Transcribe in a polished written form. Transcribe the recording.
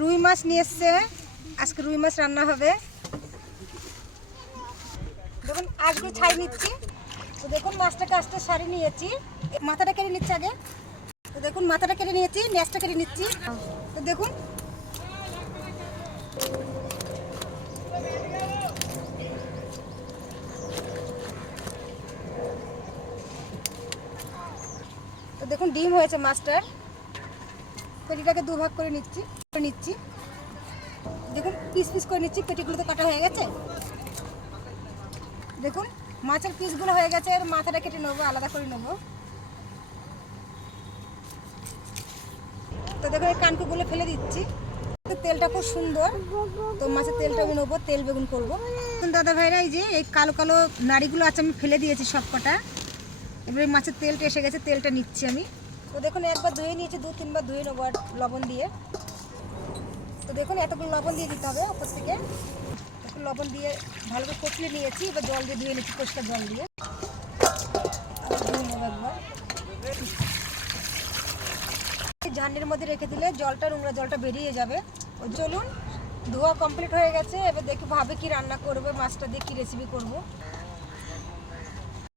রুই মাছ নিয়ে এসছে, আজকে রুই মাছ রান্না হবে। দেখুন আজকে ছাই নিচ্ছি। তো দেখুন মাছটাকে আস্তে সারি নিয়েছি, মাথাটা কেটে নিচ্ছি আগে। তো দেখুন মাথাটা কেটে নিয়েছি, ন্যাসটা কেটে নিচ্ছি। তো দেখুন তো দেখুন ডিম হয়েছে মাছটার। পেটিটাকে দুভাগ করে নিচ্ছি। দেখুন পিস পিস করে নিচ্ছি, পেটিগুলো তো কাটা হয়ে গেছে। দেখুন মাছের পিসগুলো হয়ে গেছে, আর মাথাটা কেটে নেবো, আলাদা করে নেবো। তো দেখুন এই কানকুগুলো ফেলে দিচ্ছি। তেলটা খুব সুন্দর, তো মাছের তেলটা আমি নেবো, তেল বেগুন করবো। দাদা ভাইরা এই যে এই কালো কালো নাড়িগুলো আছে, আমি ফেলে দিয়েছি সব কটা। এবারে মাছের তেলটা এসে গেছে, তেলটা নিচ্ছি আমি। তো দেখুন একবার ধুয়ে নিয়েছি, 2-3 বার ধুয়ে নেবো আর লবণ দিয়ে। তো দেখুন এতগুলো লবণ দিয়ে দিতে হবে ওপর থেকে। একটু লবণ দিয়ে ভালো করে কচলে নিয়েছি, এবার জল দিয়ে ধুয়ে নিচ্ছি, পরিষ্কার জল দিয়ে ধুয়ে নেবো একবার। ঝান্ডির মধ্যে রেখে দিলে জলটা, নোংরা জলটা বেরিয়ে যাবে। ও চলুন ধোয়া কমপ্লিট হয়ে গেছে, এবার দেখি ভাবে কি রান্না করবে, মাছটা দিয়ে কি রেসিপি করব।